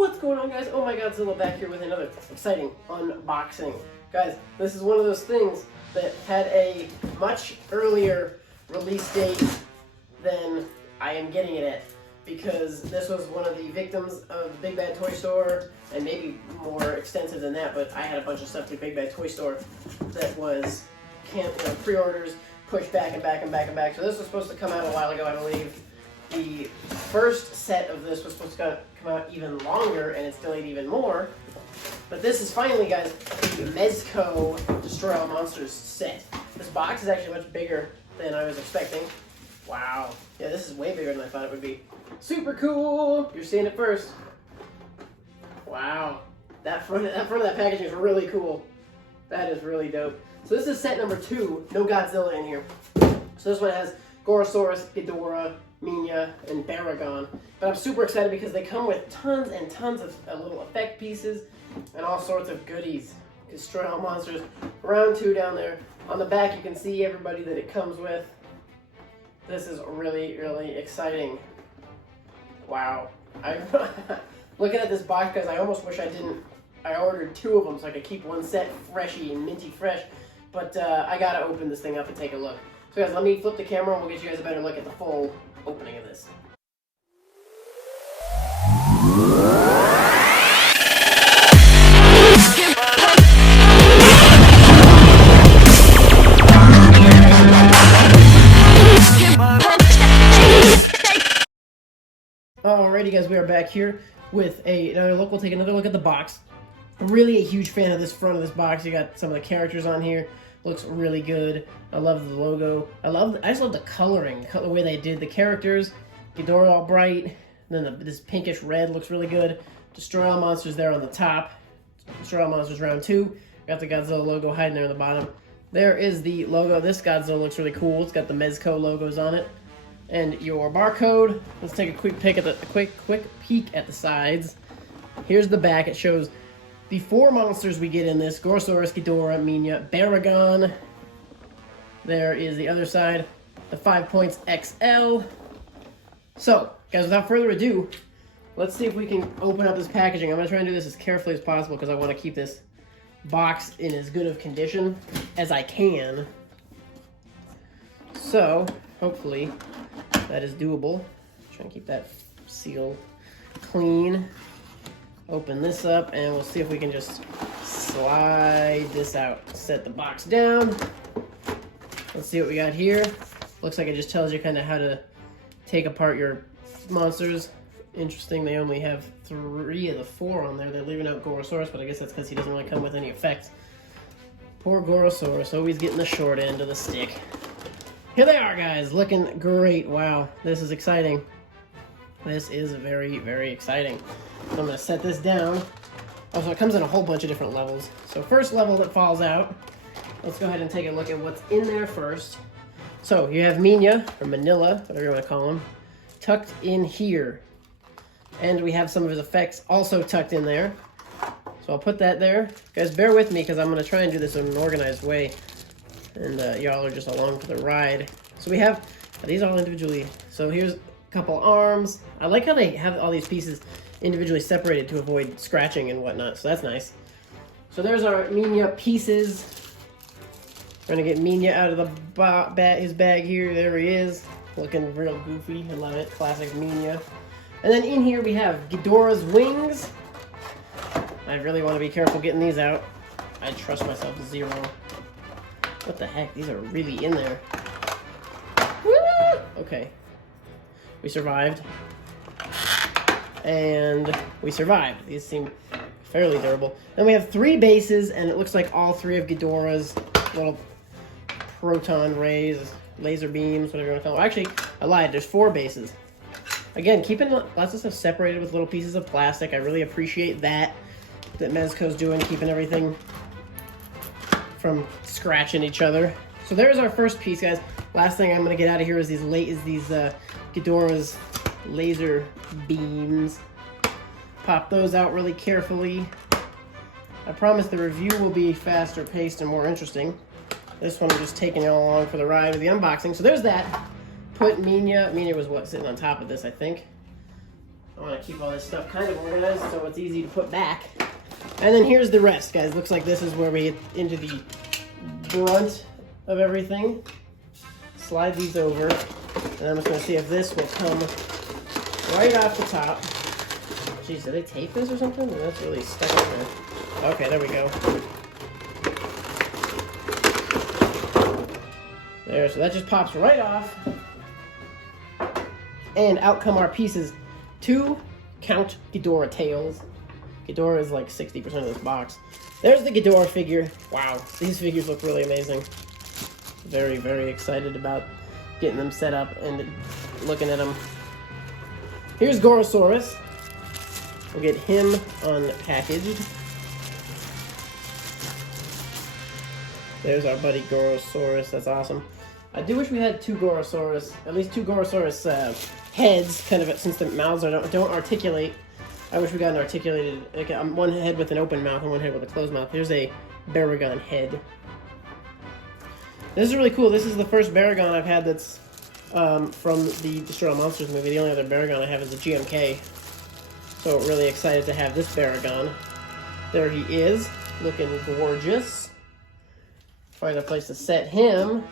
What's going on, guys? Oh my Godzilla back here with another exciting unboxing. Guys, this is one of those things that had a much earlier release date than I am getting it at, because this was one of the victims of Big Bad Toy Store, and maybe more extensive than that, but I had a bunch of stuff through Big Bad Toy Store that was pre-orders pushed back and back and back and back. So this was supposed to come out a while ago, I believe. The first set of this was supposed to come out even longer, and it's delayed even more. But this is finally, guys, the Mezco Destroy All Monsters set. This box is actually much bigger than I was expecting. Wow. Yeah, this is way bigger than I thought it would be. Super cool! You're seeing it first. Wow. That front of that packaging is really cool. That is really dope. So this is set number 2. No Godzilla in here. So this one has Gorosaurus, Ghidorah, Minya, and Baragon. But I'm super excited because they come with tons and tons of little effect pieces and all sorts of goodies. Destroy All Monsters. Round 2 down there. On the back you can see everybody that it comes with. This is really, really exciting. Wow. Looking at this box, guys, I almost wish I ordered 2 of them so I could keep one set freshy and minty fresh. But I gotta open this thing up and take a look. So guys, let me flip the camera and we'll get you guys a better look at the full opening of this. Alrighty, guys, we are back here with another look. We'll take another look at the box. I'm really a huge fan of this front of this box. You got some of the characters on here. Looks really good. I love the logo. I just love the coloring, the way they did the characters. Ghidorah all bright. Then this pinkish red looks really good. Destroy All Monsters there on the top. Destroy All Monsters round 2. Got the Godzilla logo hiding there in the bottom. There is the logo. This Godzilla looks really cool. It's got the Mezco logos on it. And your barcode. Let's take a quick peek at the sides. Here's the back. It shows the 4 monsters we get in this: Gorosaurus, Ghidorah, Minya, Baragon. There is the other side, the 5 points XL. So, guys, without further ado, let's see if we can open up this packaging. I'm going to try and do this as carefully as possible because I want to keep this box in as good of condition as I can. So, hopefully, that is doable. Try and keep that seal clean. Open this up and we'll see if we can just slide this out. Set the box down. Let's see what we got here. Looks like it just tells you kind of how to take apart your monsters. Interesting, they only have 3 of the 4 on there. They're leaving out Gorosaurus, but I guess that's because he doesn't really come with any effects. Poor Gorosaurus, always getting the short end of the stick. Here they are, guys, looking great. Wow, this is exciting. This is very, very exciting. So I'm going to set this down. Oh, so it comes in a whole bunch of different levels. So first level that falls out, let's go ahead and take a look at what's in there first. So you have Minya, or Manila, whatever you want to call him, tucked in here. And we have some of his effects also tucked in there. So I'll put that there. Guys, bear with me because I'm going to try and do this in an organized way. And y'all are just along for the ride. So we have these all individually. So here's a couple arms. I like how they have all these pieces individually separated to avoid scratching and whatnot, so that's nice. So there's our Minya pieces. We're gonna get Minya out of his bag here. There he is, looking real goofy. I love it, classic Minya. And then in here we have Ghidorah's wings. I really want to be careful getting these out. I trust myself to 0. What the heck? These are really in there. Woo! Okay. We survived. And we survived. These seem fairly durable. Then we have 3 bases, and it looks like all 3 of Ghidorah's little proton rays, laser beams, whatever you want to call them. Actually, I lied. There's 4 bases. Again, keeping lots of stuff separated with little pieces of plastic. I really appreciate that Mezco's doing, keeping everything from scratching each other. So there's our first piece, guys. Last thing I'm going to get out of here is these Ghidorah's laser beams. Pop those out really carefully. I promise the review will be faster paced and more interesting. This one I'm just taking you all along for the ride with the unboxing. So there's that. Put Minya was what, sitting on top of this, I think. I want to keep all this stuff kind of organized so it's easy to put back. And then here's the rest, guys. Looks like this is where we get into the brunt of everything. Slide these over, and I'm just going to see if this will come right off the top. Jeez, did they tape this or something? That's really stuck in there. Okay, there we go. There, so that just pops right off. And out come our pieces. 2 Count Ghidorah tails. Ghidorah is like 60% of this box. There's the Ghidorah figure. Wow, these figures look really amazing. Very, very excited about getting them set up and looking at them. Here's Gorosaurus. We'll get him unpackaged. There's our buddy Gorosaurus. That's awesome. I do wish we had 2 Gorosaurus, at least 2 Gorosaurus heads, kind of, since the mouths don't articulate. I wish we got an articulated, like one head with an open mouth and one head with a closed mouth. Here's a Baragon head. This is really cool. This is the first Baragon I've had that's from the Destroy All Monsters movie. The only other Baragon I have is the GMK. So really excited to have this Baragon. There he is, looking gorgeous. Find a place to set him.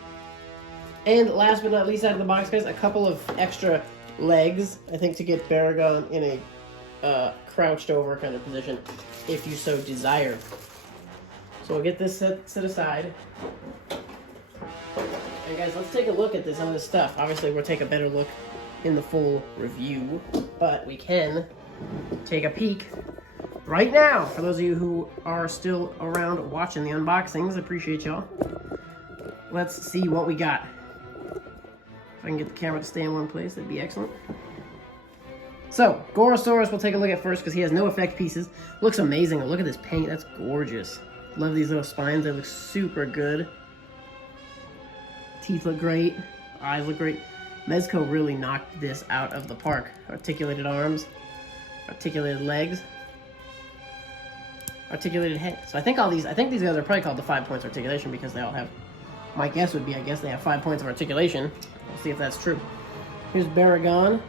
And last but not least out of the box, guys, a couple of extra legs, I think, to get Baragon in a crouched over kind of position, if you so desire. So we'll get this set aside. And guys, let's take a look at some of this stuff. Obviously, we'll take a better look in the full review, but we can take a peek right now. For those of you who are still around watching the unboxings, I appreciate y'all. Let's see what we got. If I can get the camera to stay in one place, that'd be excellent. So, Gorosaurus we'll take a look at first because he has no effect pieces. Looks amazing. Look at this paint. That's gorgeous. Love these little spines. They look super good. Teeth look great. Eyes look great. Mezco really knocked this out of the park. Articulated arms. Articulated legs. Articulated head. So I think these guys are probably called the 5 points articulation because they all have, my guess would be, I guess they have 5 points of articulation. We'll see if that's true. Here's Baragon.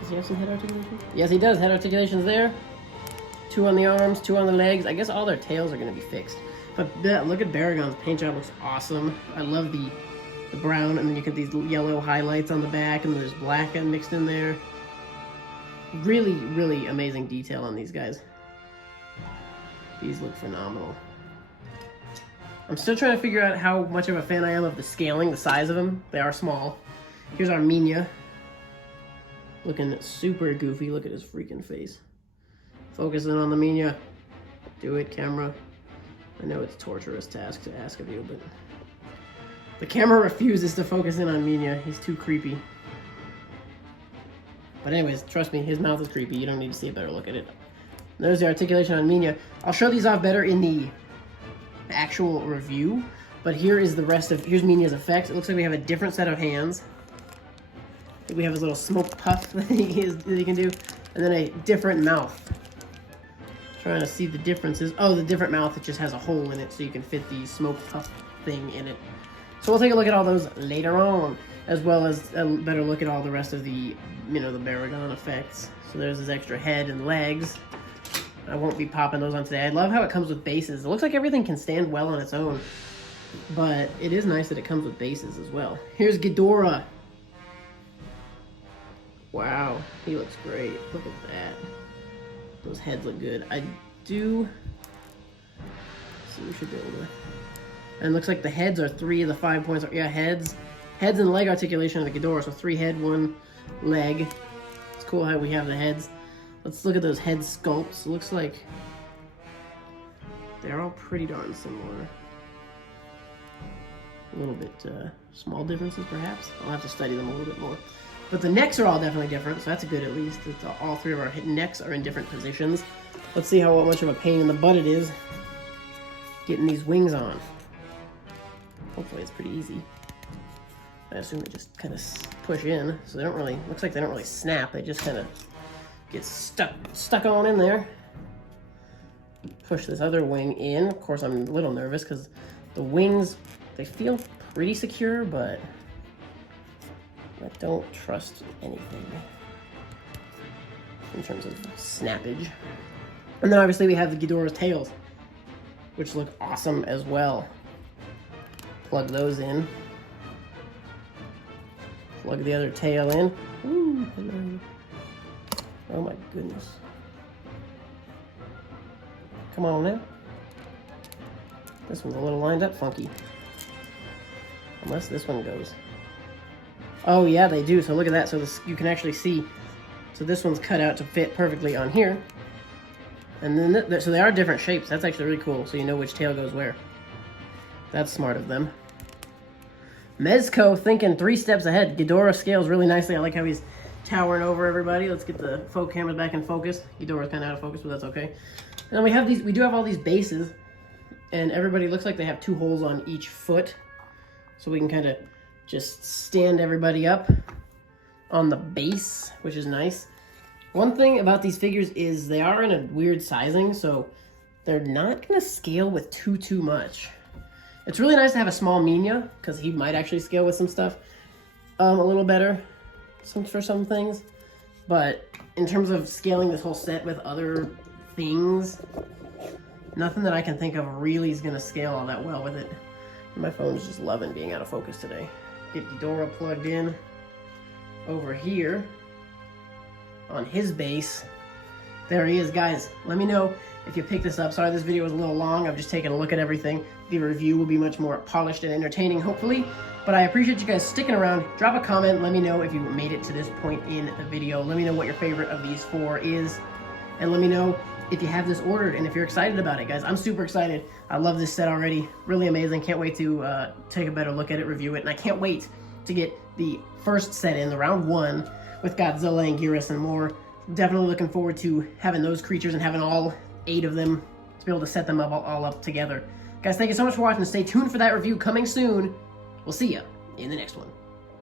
Does he have some head articulation? Yes, he does. Head articulation's there. 2 on the arms, 2 on the legs. I guess all their tails are going to be fixed. But look at Baragon's paint job. Looks awesome. I love the brown, and then you get these yellow highlights on the back, and there's black mixed in there. Really, really amazing detail on these guys. These look phenomenal. I'm still trying to figure out how much of a fan I am of the scaling, the size of them. They are small. Here's our Minya. Looking super goofy. Look at his freaking face. Focusing on the Minya. Do it, camera. I know it's a torturous task to ask of you, but the camera refuses to focus in on Minya. He's too creepy. But anyways, trust me, his mouth is creepy. You don't need to see a better look at it. There's the articulation on Minya. I'll show these off better in the actual review, but here is the rest of, here's Minya's effects. It looks like we have a different set of hands. We have his little smoke puff that he can do, and then a different mouth. Trying to see the differences. Oh, the different mouth, it just has a hole in it so you can fit the smoke puff thing in it. So we'll take a look at all those later on, as well as a better look at all the rest of the, the Baragon effects. So there's his extra head and legs. I won't be popping those on today. I love how it comes with bases. It looks like everything can stand well on its own, but it is nice that it comes with bases as well. Here's Ghidorah. Wow, he looks great. Look at that. Those heads look good. I do see we should be able to. And it looks like the heads are 3 of the 5 points. Yeah, heads and leg articulation of the Ghidorah. So 3 head, 1 leg. It's cool how we have the heads. Let's look at those head sculpts. It looks like they're all pretty darn similar. A little bit small differences, perhaps. I'll have to study them a little bit more. But the necks are all definitely different, so that's good at least. It's all 3 of our necks are in different positions. Let's see how much of a pain in the butt it is getting these wings on. Hopefully it's pretty easy. I assume they just kind of push in, so they don't really, looks like they don't really snap. They just kind of get stuck on in there. Push this other wing in. Of course, I'm a little nervous because the wings, they feel pretty secure, but I don't trust anything. in terms of snappage. And then obviously we have the Ghidorah's tails, which look awesome as well. Plug those in. Plug the other tail in. Ooh, hello. Oh my goodness. Come on now. This one's a little lined up funky. Unless this one goes. Oh yeah, they do. So look at that. So this, you can actually see. So this one's cut out to fit perfectly on here. And then, so they are different shapes. That's actually really cool. So you know which tail goes where. That's smart of them. Mezco thinking 3 steps ahead. Ghidorah scales really nicely. I like how he's towering over everybody. Let's get the folk cameras back in focus. Ghidorah's kind of out of focus, but that's okay. And we have these. We do have all these bases, and everybody looks like they have 2 holes on each foot, so we can kind of just stand everybody up on the base, which is nice. One thing about these figures is they are in a weird sizing, so they're not going to scale with too much. It's really nice to have a small Minya, because he might actually scale with some stuff a little better for some things. But in terms of scaling this whole set with other things, nothing that I can think of really is going to scale all that well with it. My phone's just loving being out of focus today. Get Ghidorah plugged in over here on his base. There he is, guys. Let me know if you picked this up. Sorry this video was a little long. I've just taken a look at everything. The review will be much more polished and entertaining, hopefully. But I appreciate you guys sticking around. Drop a comment. Let me know if you made it to this point in the video. Let me know what your favorite of these 4 is. And let me know if you have this ordered and if you're excited about it, guys. I'm super excited. I love this set already. Really amazing. Can't wait to take a better look at it, review it. And I can't wait to get the first set in, the round 1, with Godzilla and Gyros and more. Definitely looking forward to having those creatures and having all 8 of them to be able to set them up all up together. Guys, thank you so much for watching. Stay tuned for that review coming soon. We'll see ya in the next one.